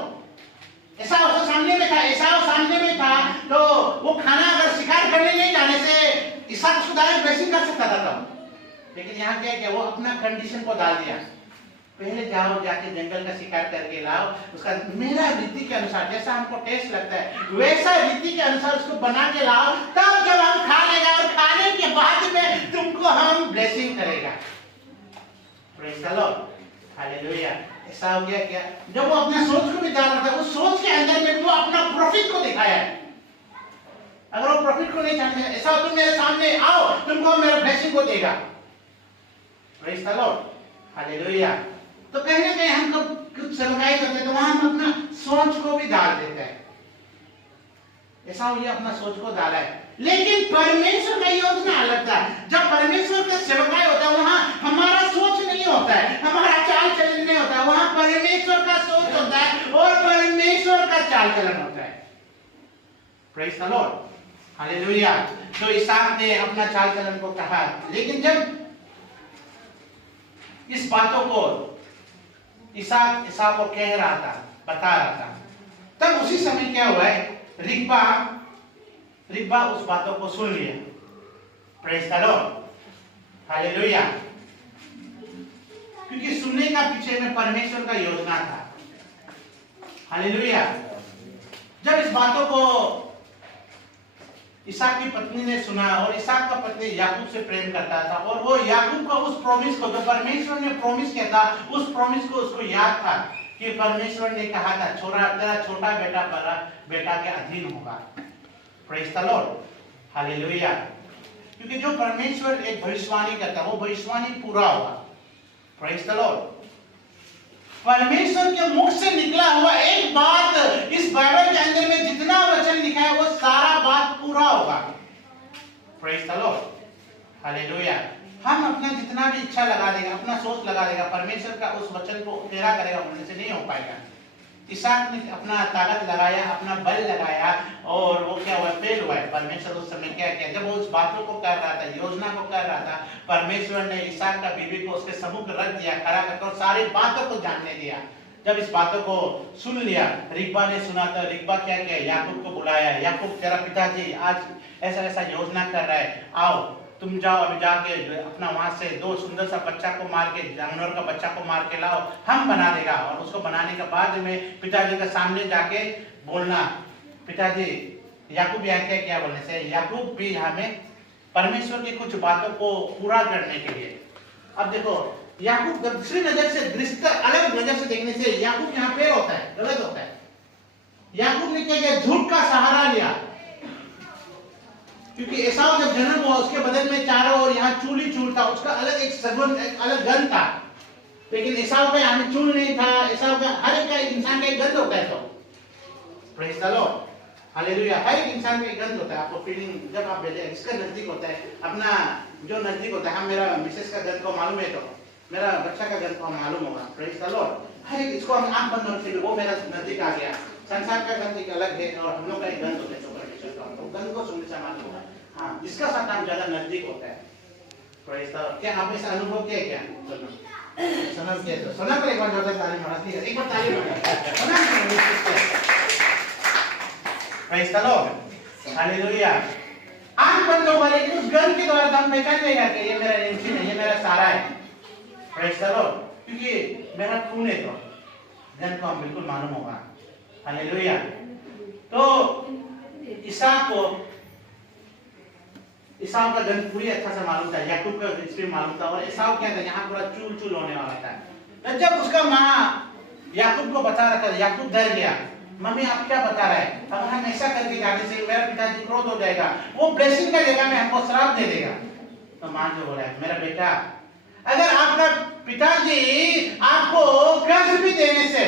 ऐसा उसके सामने में था, ऐसा सामने में था, तो वो खाना अगर शिकार करने नहीं जाने से इसहाक उसको डायरेक्ट ब्लेसिंग कर सकता था तब, लेकिन यहाँ क्या किया, वो अपना कंडीशन को डाल दिया, पहले जाओ जाके जंगल का शिकार करके लाओ, उसका मेरा रीति के अनुसार, जैसा हमको टेस्ट लगता है वैसा रीति के अनुसार उसको बना के लाओ, तब जब हम खा लेगा और खाने के बाद में तुमको हम ब्लेसिंग करेगा। Praise the Lord, hallelujah. ऐसा हो गया क्या, जब वो अपने सोच को भी डाल रहा था, उस सोच के अंदर में वो अपना प्रॉफिट को दिखाया है। अगर वो प्रॉफिट को नहीं चाहते, ऐसा तुम मेरे सामने आओ, तुमको मेरा ब्लेसिंग को देगा। Praise the Lord, hallelujah. तो कहीं ना कहीं हम कुछ सेवकाई करते हैं तो वहां हम अपना सोच को भी डाल देते हैं, ऐसा हो गया, अपना सोच को डाला है। लेकिन परमेश्वर का योजना अलग था। जब परमेश्वर का सेवकाई होता है, वहां हमारा सोच नहीं होता है, हमारा चाल चलन नहीं होता है, वहां परमेश्वर का सोच होता है और परमेश्वर का चाल चलन होता है। Praise the Lord, hallelujah. तो इसहाक ने अपना चाल चलन को कहा, लेकिन जब इस बातों को इसहाक को कह रहा था, बता रहा था, तब उसी समय क्या हुआ है, रिब्बा उस बातों को सुन लिया। Praise the Lord, hallelujah. क्योंकि सुनने का पीछे में परमेश्वर का योजना था। हालेलुया। जब इस बातों को इसहाक की पत्नी ने सुना, और इसहाक का पत्नी याकूब से प्रेम करता था, और वो याकूब को उस प्रॉमिस को, जो परमेश्वर ने प्रॉमिस किया था, उस प्रॉमिस को उसको याद था कि परमेश्वर ने कहा था, तेरा छोटा बेटा बड़ा बेटा के अधीन होगा। Praise the Lord, hallelujah. क्योंकि जो परमेश्वर एक भविष्यवाणी करता है, वो भविष्यवाणी पूरा होगा। Praise the Lord. परमेश्वर के मुख से निकला हुआ एक बात, इस बाइबल के अंदर में जितना वचन लिखा है वो सारा बात पूरा होगा। Praise the Lord, hallelujah. हम अपना जितना भी इच्छा लगा देगा, अपना सोच लगा देगा, परमेश्वर का उस वचन को तेरा करेगा बोलने से नहीं हो पाएगा। इसहाक ने अपना ताकत लगाया, अपना बल लगाया और वो क्या हुआ, फेल हुआ। परमेश्वर उस समय क्या किया, जब वो उस बातों को कर रहा था, योजना को कर रहा था, परमेश्वर ने इसहाक का बीवी को उसके सम्मुख रख दिया, खड़ा करके और सारी बातों को जानने दिया। जब इस बातों को सुन लिया, रिब्बा ने सुना तो रिब्बा क्या किया, याकूब को बुलाया, याकूब तेरा पिताजी आज ऐसा ऐसा योजना कर रहा है, आओ तुम जाओ अभी जाके अपना वहां से 2 सुंदर सा बच्चा को मार के, जानवर का बच्चा को मार के लाओ, हम बना देगा। और उसको बनाने के बाद में पिताजी के सामने जाके बोलना, पिताजी याकूब यहाँ क्या बोलने से, याकूब भी हमें परमेश्वर की कुछ बातों को पूरा करने के लिए। अब देखो याकूब दूसरी नजर से, दृष्टि अलग नजर से देखने से याकूब यहाँ पे होता है, गलत होता है। याकूब ने क्या किया, झूठ का सहारा लिया, क्योंकि एसाव जब जन्म हुआ उसके बदन में चारों ओर यहाँ चूल ही चूल था, उसका अलग एक सगुन, एक अलग गंध था। लेकिन एसाव का यहाँ में चूल नहीं था। एसाव का हर एक का इंसान का एक गंध होता है। तो प्रेज़ द लॉर्ड, हालेलुया। हर एक इंसान का एक गंध होता है। आपको फीलिंग जब आप भेजे, इसका नजदीक होता है, अपना जो नजदीक होता है, हम मेरा मिसेस का गंध को मालूम है, तो मेरा बच्चा का गंध को मालूम होगा। Praise the Lord. हर एक इसको हम आंख बंद करके, वो मेरा नजदीक आ गया। संसार का गंध एक अलग है और हम लोग का एक गंध होता है, तो गंध को सुनने से मालूम होगा, हाँ, जिसका साथ हम ज्यादा नजदीक होता है। Praise the Lord. क्या आप ऐसा अनुभव किया क्या? सनम किया तो सनम को एक बार जोरदार ताली मारना चाहिए, एक बार ताली मारना। Praise the Lord, hallelujah. आंख बंद हो वाले उस गंध के द्वारा हम पहचान लेगा कि ये मेरा इंसान है, ये मेरा सारा है। प्रेज़ द लॉर्ड, क्योंकि मेरा खून है, तो गंध को हम बिल्कुल मालूम होगा। हालेलुया। तो एसाव का गंध पूरी अच्छा से मालूम था, याकूब का स्पिरिट मालूम था, और एसाव क्या था, यहाँ पूरा चूल चूल होने वाला था। जब उसका माँ याकूब को बता रहा था, याकूब डर गया, मम्मी आप क्या बता रहा है, अब हम ऐसा करके जाने से मेरा पिताजी क्रोध हो जाएगा, वो ब्लेसिंग का जगह में हमको श्राप दे देगा। तो माँ जो बोला है, मेरा बेटा, अगर आपका पिताजी आपको कर्ज भी देने से,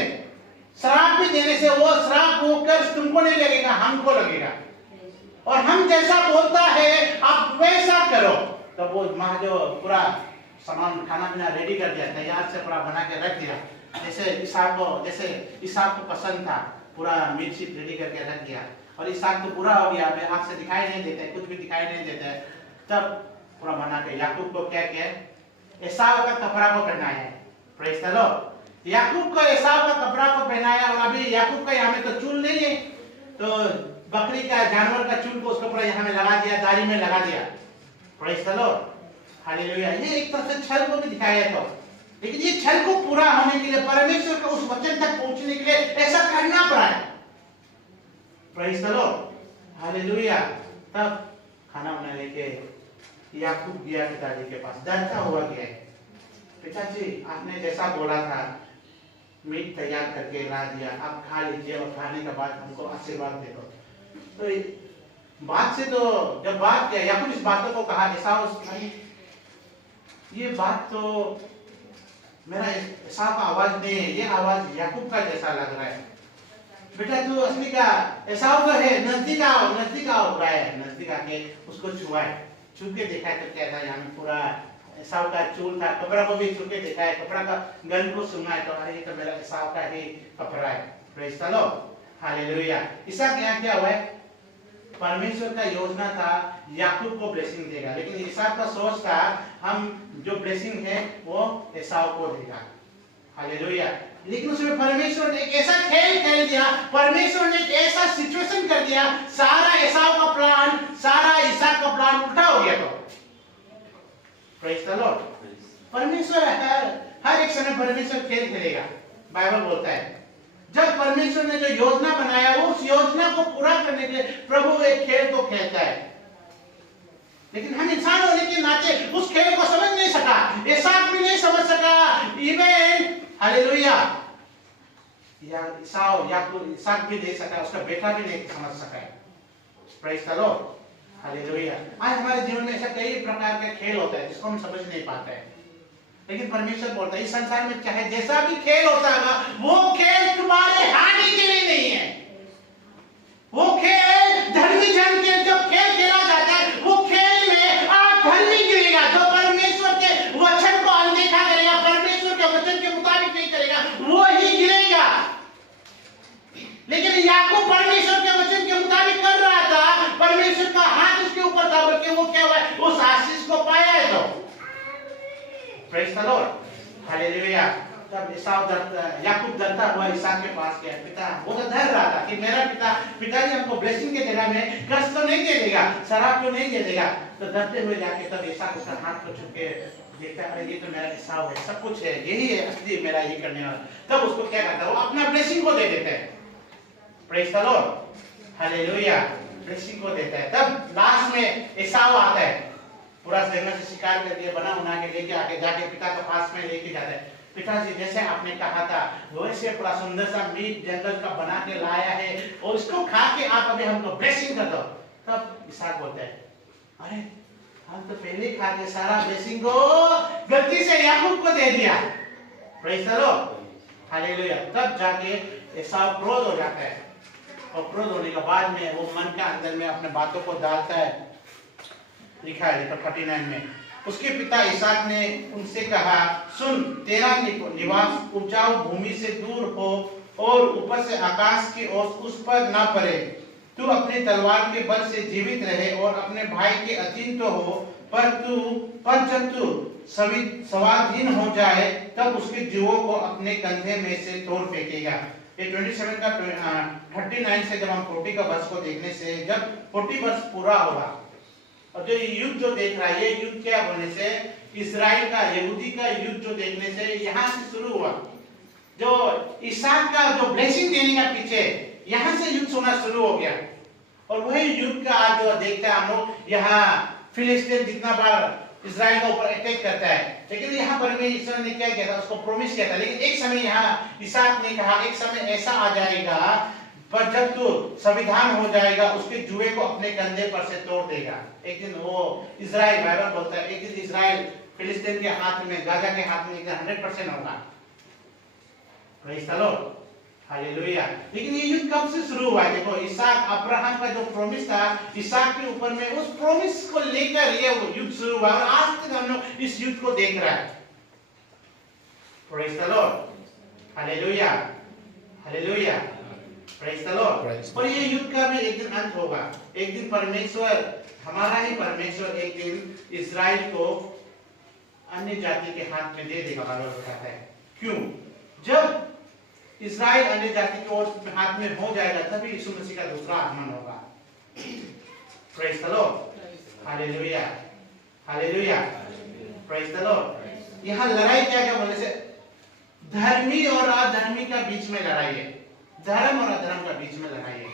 श्राप भी देने से, वो श्राप, वो कर्ज तुमको नहीं लगेगा, हमको लगेगा, और हम जैसा बोलता है आप वैसा करो। तो वो माँ जो पूरा सामान खाना पीना रेडी कर दिया, तैयार से पूरा बना के रख दिया, जैसे इसहाक को पसंद था, पूरा मीट शीट रेडी करके रख दिया। और इसहाक तो पूरा हो गया, आँख से दिखाई नहीं देता है, कुछ भी दिखाई नहीं देता है। तब पूरा बना के याकूब को क्या किया, एसाव का कपड़ा को पहनाया है। Praise the Lord. याकूब को एसाव का कपड़ा को पहनाया, और अभी याकूब का यहाँ में तो चूल नहीं है, तो बकरी का, जानवर का चूल को उसके ऊपर यहाँ में लगा दिया, दाढ़ी में लगा दिया। Praise the Lord, hallelujah. ये एक तरह से छल को भी दिखाया है, तो लेकिन ये छल को पूरा होने के लिए, परमेश्वर के उस वचन तक पहुंचने के लिए ऐसा करना पड़ा है। Praise the Lord, hallelujah. तब खाना बना लेके याकूब गया पिताजी के पास, डरता हुआ गया, पिताजी आपने जैसा बोला था मीट तैयार करके ला दिया, आप खा लीजिए और खाने के बाद हमको आशीर्वाद दे दो। तो बात से, तो जब बात किया याकूब इस बातों को कहा, एसाव, ये बात तो मेरा एसाव का आवाज नहीं है, ये आवाज याकूब का जैसा लग रहा है। बेटा तू असली का एसाव तो है, नजदीक आओ रहा है, नजदीक आके उसको छुआए, छू के देखा तो क्या था, यहाँ पूरा एसाव का चूल था, कपड़ा को भी छू के देखा है, कपड़ा का गंध को सुना है, तो अरे ये तो मेरा एसाव का ही कपड़ा है। Praise the Lord, hallelujah. इसहाक यहाँ क्या हुआ है, परमेश्वर का योजना था याकूब को ब्लेसिंग देगा, लेकिन इसहाक का सोच था हम जो ब्लेसिंग है वो एसाव को देगा। हालेलुया। लेकिन उसमें परमेश्वर ने एक ऐसा खेल खेल दिया, परमेश्वर ने एक ऐसा सिचुएशन कर दिया, सारा एसाव का प्लान, सारा इसहाक का प्लान उल्टा हो गया। तो प्रेज़ द लॉर्ड। परमेश्वर हर एक समय परमेश्वर खेल खेलेगा। बाइबल बोलता है जब परमेश्वर ने जो योजना बनाया, उस योजना को पूरा करने के लिए प्रभु एक खेल को खेलता है, लेकिन हम इंसान होने के नाते उस खेल को समझ नहीं सका, इसहाक भी नहीं समझ सका, इवन हालेलुया इसहाक भी नहीं सका, उसका बेटा भी नहीं समझ सका। Praise the Lord, hallelujah. आज हमारे जीवन में ऐसा कई प्रकार के खेल होता है जिसको हम समझ नहीं पाते हैं, लेकिन परमेश्वर बोलता है इस संसार में चाहे जैसा भी खेल होता है, वो खेल तुम्हारे हानि के लिए नहीं है। वो खेल धर्मी जन के जो खेल खेला जाता है, वो खेल में आप धर्मी गिरेगा, जो परमेश्वर के वचन को अनदेखा करेगा, परमेश्वर के वचन के मुताबिक नहीं करेगा, वो ही गिरेगा। Praise the Lord, hallelujah. तब याकूब डरता हुआ इसहाक के पास गया। पिता वो तो डर रहा था कि मेरा पिताजी हमको ब्लेसिंग के जगह में कष्ट तो नहीं दे देगा, शराब तो नहीं दे देगा। तो डरते हुए जाके तब इसहाक उसका हाथ को छू के देखता, अरे ये तो मेरा इसहाक है, सब कुछ है, यही है असली मेरा ये करने वाला। तब उसको क्या करता है, वो अपना ब्लेसिंग को दे देते हैं। Praise the Lord, hallelujah, blessing को देता है। तब लास्ट में एसाव आता है, पूरा जंगल से शिकार करके बना उना के लेके आके जाके पिता के पास में लेके जाता है। पिताजी जैसे आपने कहा था वैसे पूरा सुंदर सा मीट जंगल का बना के लाया है और इसको खा के आप अभी हमको ब्लेसिंग कर दो। तब इसहाक बोलता है, अरे हम तो पहले ही खा के सारा ब्लेसिंग को गलती से याकूब को दे दिया। Praise the Lord, hallelujah. तब जाके एसाव क्रोध हो जाता है और क्रोध होने के बाद में वो मन के अंदर में अपने बातों को डालता है। लिखा है 39 में, उसके पिता इसहाक ने उनसे कहा, सुन, तेरा निवास उपजाऊ भूमि से दूर हो और ऊपर से आकाश की ओर उस पर न पड़े। तू अपनी तलवार के बल से जीवित रहे और अपने भाई के अधीन तो हो, पर जब तू स्वाधीन हो जाए तब उसके जीवों को अपने कंधे में से तोड़ फेंकेगा। ये 27 का 39 से जब हम 40 का वर्ष को देखने से जब 40 वर्ष पूरा होगा और जो युद्ध जो देख रहा है, ये युद्ध क्या होने से इस्राएल का यहूदी का युद्ध जो देखने से यहाँ से शुरू हुआ। जो इसहाक का जो ब्लेसिंग देने का पीछे यहाँ से युद्ध होना शुरू हो गया और वही युद्ध का आज जो देखते हैं हम लोग, यहाँ फिलिस्तीन जितना बार इस्राएल के ऊपर अटैक करता है, लेकिन यहाँ पर में ईश्वर ने क्या किया था, उसको प्रॉमिस किया था। लेकिन एक समय यहाँ इसहाक ने कहा एक समय ऐसा आ जाएगा पर जब तू संविधान हो जाएगा उसके जुए को अपने कंधे पर से तोड़ देगा। एक दिन वो इजराइल, बाइबल बोलता है, एक दिन इजराइल फिलिस्तीन के हाथ में, गाजा के हाथ में एक दिन 100% होगा। Praise the Lord, hallelujah. लेकिन ये युद्ध कब से शुरू हुआ है? देखो इसहाक, अब्राहम का जो प्रॉमिस था इसहाक के ऊपर में, उस प्रॉमिस को लेकर ये युद्ध शुरू हुआ और आज तक हम लोग इस युद्ध को देख रहे हैं। Praise the Lord, hallelujah, hallelujah, praise the Lord. और ये युद्ध का भी एक दिन अंत होगा। एक दिन परमेश्वर, हमारा ही परमेश्वर एक दिन इस्राएल को अन्य जाति के हाथ में दे देगा। बाइबल बताता है क्यों? जब इस्राएल अन्य जाति के और हाथ में हो जाएगा तभी यीशु मसीह का दूसरा आगमन होगा। Praise the Lord, hallelujah, hallelujah, praise the Lord. यहाँ लड़ाई क्या क्या बोलने से, धर्मी और अधर्मी का बीच में लड़ाई है, धर्म और अधर्म का बीच में लड़ाई है।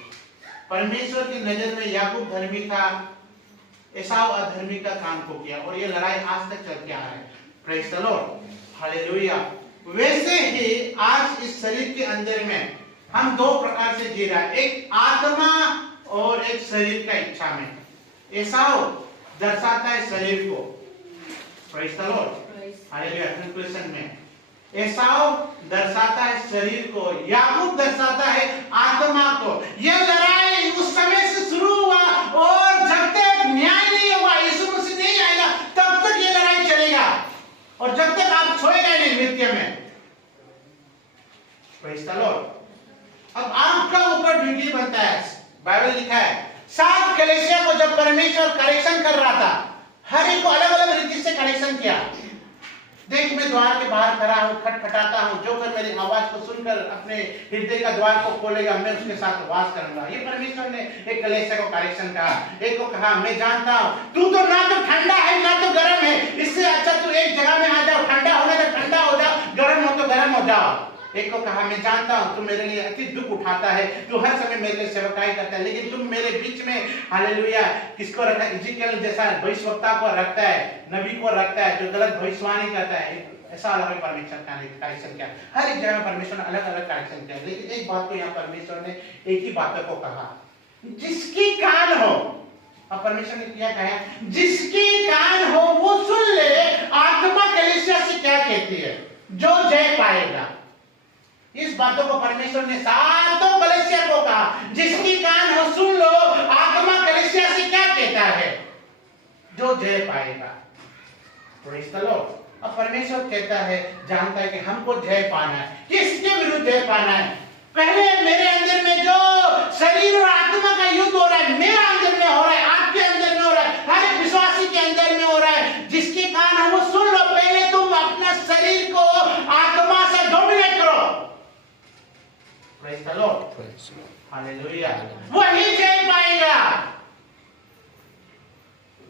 परमेश्वर की नजर में याकूब धर्मी था, एसाव अधर्मी का काम को किया और ये लड़ाई आज तक चल के आ रहा है। Praise the Lord, hallelujah. वैसे ही आज इस शरीर के अंदर में हम दो प्रकार से जी रहा है, एक आत्मा और एक शरीर का इच्छा में। एसाव दर्शाता है शरीर को, praise the Lord, hallelujah. Conclusion में एसाव दर्शाता है शरीर को, याकूब दर्शाता है आत्मा को। यह लड़ाई उस समय से शुरू हुआ और जब तक न्याय नहीं हुआ, यीशु मसीह नहीं आएगा तब तक ये लड़ाई चलेगा और जब तक आप छोड़ेगा नहीं मृत्यु में। Praise the Lord. अब आपका ऊपर ड्यूटी बनता है। बाइबल लिखा है 7 कलीसिया को जब परमेश्वर करेक्शन कर रहा था, हर एक को अलग अलग रीति से करेक्शन किया। देख, मैं द्वार के बाहर खड़ा हूँ, खटखटाता हूँ, जो कर मेरी आवाज को सुनकर अपने हृदय का द्वार को खोलेगा, मैं उसके साथ वास करूंगा। ये परमेश्वर ने एक कलीसिया को करेक्शन कहा। एक को कहा, मैं जानता हूँ तू तो ना तो ठंडा है ना तो गर्म है, इससे अच्छा तू एक जगह में आ जाओ, ठंडा होना तो ठंडा हो जाओ, गर्म हो तो गर्म हो जाओ। एक को कहा, मैं जानता हूं तू मेरे लिए अति दुख उठाता है, तू हर समय मेरे लिए सेवकाई करता है, लेकिन तुम मेरे बीच में, हालेलुया, किसको रखा है? इज़ेकियल जैसा भविष्यवक्ता को रखता है, नबी को रखता है जो गलत भविष्यवाणी करता है। ऐसा अलग अलग परमेश्वर का करेक्शन किया। हर एक जगह परमेश्वर ने अलग अलग करेक्शन किया, लेकिन एक बात को यहाँ परमेश्वर ने एक ही बात को कहा, जिसकी कान हो। अब परमेश्वर ने क्या कहा? जिसकी कान हो वो सुन ले आत्मा कलीसिया से क्या कहती है, जो जय पाएगा। इस बातों को परमेश्वर ने सातों कलीसिया को कहा, जिसकी कान हो सुन लो आत्मा कलीसिया से क्या कहता है, जो जय पाएगा। Praise the Lord. अब परमेश्वर कहता है, जानता है कि हमको जय पाना है। किसके विरुद्ध जय पाना है? पहले मेरे अंदर में जो शरीर और आत्मा का युद्ध हो रहा है, मेरा अंदर में हो रहा है, आपके अंदर में हो रहा है, हर एक विश्वासी के अंदर में हो रहा है। जिसके कान हो वो सुन लो। पहले तुम हालेलुया, वही जय पाएगा।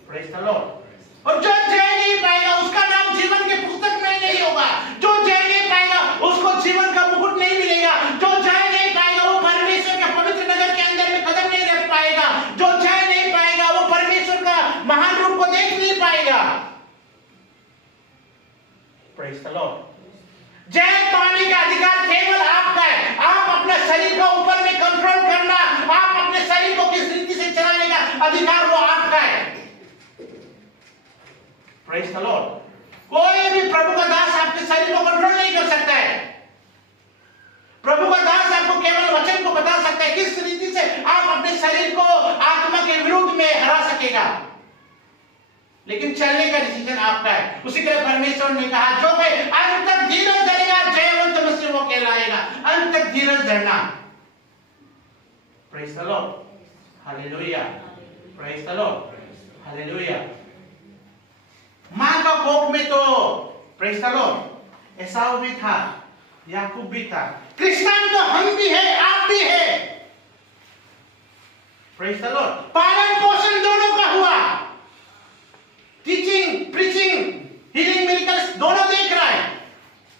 Praise the Lord. और जो जय नहीं पाएगा उसका नाम जीवन के पुस्तक में नहीं होगा। जो जय नहीं पाएगा उसको जीवन का मुकुट नहीं मिलेगा। जो जय नहीं पाएगा वो परमेश्वर के पवित्र नगर के अंदर में कदम नहीं रख पाएगा। जो जय नहीं पाएगा वो परमेश्वर का महान रूप को देख नहीं पाएगा। Praise the Lord. जय पाने का अधिकार केवल आपका है। आप अपने शरीर को ऊपर में कंट्रोल करना, आप अपने शरीर को किस रीति से चलाने का अधिकार वो आपका है। Praise the Lord. कोई भी प्रभु का दास आपके शरीर को कंट्रोल नहीं कर सकता है। प्रभु का दास आपको केवल वचन को बता सकता है किस रीति से आप अपने शरीर को आत्मा के विरुद्ध में हरा सकेगा, लेकिन चलने का डिसीजन आपका है। उसी के लिए परमेश्वर ने कहा जो कोई अंत तक धीरज धरेगा जयवंत मसीह वो कहलाएगा। अंत तक धीरज धरना। Praise the Lord. Hallelujah, praise the Lord, hallelujah. मां का कोप में तो प्रेज़ द लॉर्ड एसाव भी था, याकूब भी था। क्रिश्चियन तो हम भी है, आप भी है। Praise the Lord. पालन पोषण दोनों का हुआ। टीचिंग, प्रीचिंग, हीलिंग, मिरेकल्स दोनों देख रहा है,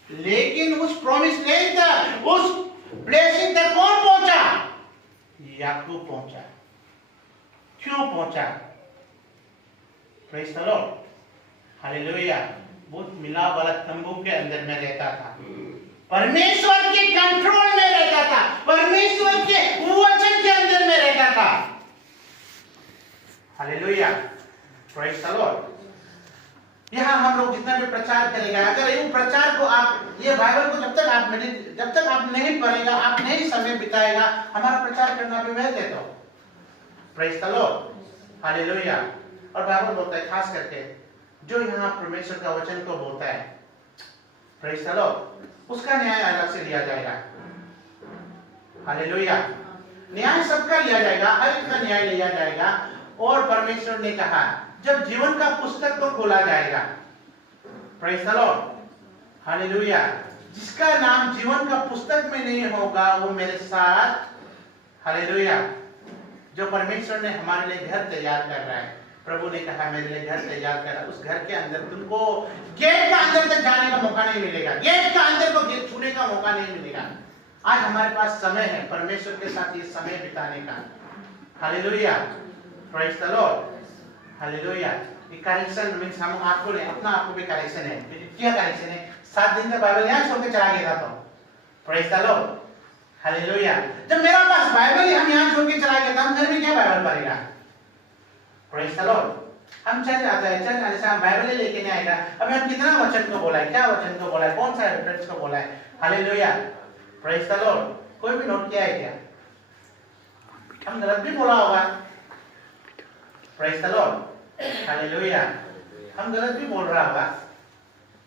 लेकिन उस प्रॉमिस लैंड तक, उस ब्लेसिंग तक कौन पहुंचा? याकूब पहुंचा। क्यों पहुंचा? Praise the Lord, hallelujah. वो मिलाप वाला तंबू के अंदर में रहता था, परमेश्वर के कंट्रोल में रहता था, परमेश्वर के वचन के अंदर में रहता था। Hallelujah, praise the Lord. यहाँ हम लोग जितना भी प्रचार करेगा, अगर ये प्रचार को आप, ये बाइबल को जब तक आप नहीं पढ़ेगा, आप नहीं समय बिताएगा, हमारा प्रचार करना भी व्यर्थ है। तो प्रेज़ द लॉर्ड, हालेलुया। और बाइबल बोलता है खास करके जो यहाँ परमेश्वर का वचन को बोलता है, प्रेज़ द लॉर्ड, उसका न्याय अलग से लिया जाएगा। हालेलुया। न्याय सबका लिया जाएगा, हर एक का न्याय लिया जाएगा। और परमेश्वर ने कहा जब जीवन का पुस्तक को खोला जाएगा, प्रेज़ द लॉर्ड, हालेलुया, जिसका नाम जीवन का पुस्तक में नहीं होगा वो मेरे साथ, हालेलुया, जो परमेश्वर ने हमारे लिए घर तैयार कर रहा है। प्रभु ने कहा मेरे लिए घर तैयार करा, उस घर के अंदर तुमको गेट का अंदर तक जाने का मौका नहीं मिलेगा, गेट का अंदर को छूने का मौका नहीं मिलेगा। आज हमारे पास समय है परमेश्वर के साथ ये समय बिताने का। Hallelujah, praise the Lord, hallelujah. ये करेक्शन मींस हम आपको नहीं, अपना आपको भी करेक्शन है। क्या करेक्शन है? 7 दिन का बाइबल यहाँ छोड़ के चला गया था। तो प्रेज़ द लॉर्ड, हालेलुया। जब मेरा पास बाइबल ही हम यहाँ छोड़ के चला गया था, हम घर में क्या बाइबल पढ़ेगा? Praise the Lord. हम चर्च आते हैं, चर्च आने से हम बाइबल लेके नहीं आएगा। अभी हम कितना वचन को बोला है, क्या वचन को बोला है, कौन सा रेफरेंस को बोला है? Hallelujah, praise the Lord. कोई भी नोट किया है क्या? हम गलत भी बोला होगा, प्रेज़ द लॉर्ड, हालेलुया। हम गलत भी बोल रहा होगा,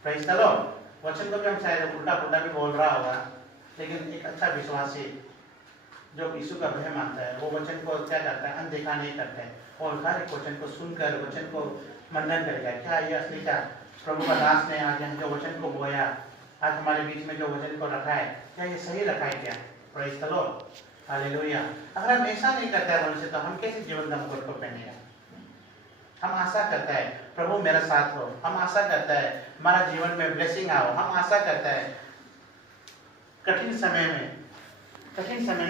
प्रेज़ द लॉर्ड। वचन को भी हम शायद उल्टा पुल्टा भी बोल रहा होगा, लेकिन एक अच्छा विश्वासी जो यीशु का भय मानता है वो वचन को क्या करता है? अनदेखा नहीं करता है और हर एक वचन को सुनकर वचन को मनन करेगा। क्या ये असली था? प्रभु का दास ने आज जो वचन को बोया, आज हमारे बीच में जो वचन को रखा है, क्या ये सही रखा है क्या? Praise the Lord, hallelujah. अगर हम ऐसा नहीं करते हैं मनुष्य, तो हम कैसे जीवन का मुकुट को पहनेगा? हम आशा करता है प्रभु मेरा साथ हो, हम आशा करता है हमारा जीवन में ब्लेसिंग आओ, हम आशा करता है कठिन समय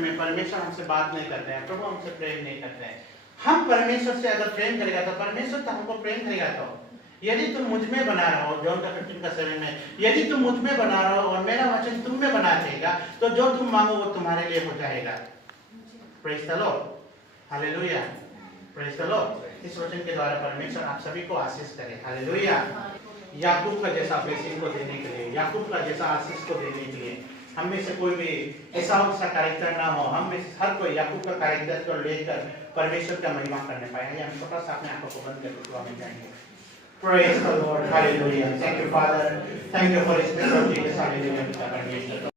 में परमेश्वर हमसे बात नहीं करते हैं, प्रभु हमसे प्रेम नहीं करते हैं। हम परमेश्वर से अगर प्रेम करेगा तो परमेश्वर तो हमको प्रेम करेगा। तो यदि तुम मुझ में बना रहो, जॉन का 15:7 में, यदि तुम मुझ में बना रहो और मेरा वचन तुम में बना रहेगा, तो जो तुम मांगो वो तुम्हारे लिए हो जाएगा। Praise the Lord, hallelujah, praise the Lord. इस वचन के द्वारा परमेश्वर आप सभी को आशीष करे, हालेलुया। याकूब का जैसा ब्लेसिंग को देने के लिए, याकूब का जैसा आशीष को देने के लिए हम में से कोई भी ऐसा कैरेक्टर ना हो, हम में से हर कोई याकूब का कैरेक्टर को लेकर परमेश्वर का महिमा करने पाए। हम छोटा सा अपने आंखों को बंद करके दुआ में जाएंगे। Praise the Lord, hallelujah. Thank you, Father. Thank you for His name of Jesus, hallelujah.